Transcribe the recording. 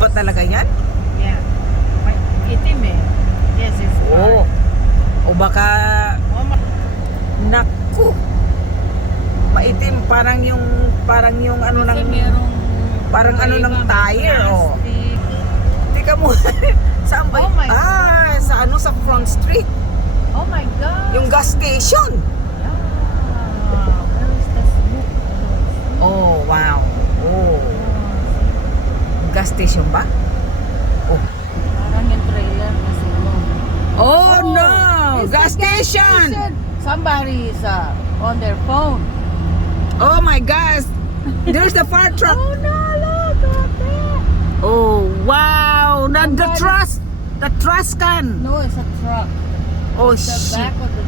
ba talaga yan? Yeah. May itim eh. Yes, it's Oo. O baka, Oh, my. naku. Maitim, parang yung ano Kasi ng, merong parang ano ng iba, may tire, oh. plastic. Tika mo, saan ba? Oh my Sa ano, sa Front Street. Oh my God. Yung gas station. Yeah. Where is the smoke? Oh, wow. Oh, gas station ba? Oh. Parang yung trailer na sunog. Oh, no! It's Gas the station! Somebody is on their phone. Oh my gosh! There's the fire truck. Oh no, look at that. Oh, wow! The Somebody- trash can. No, it's a truck. Oh, The shit. back of the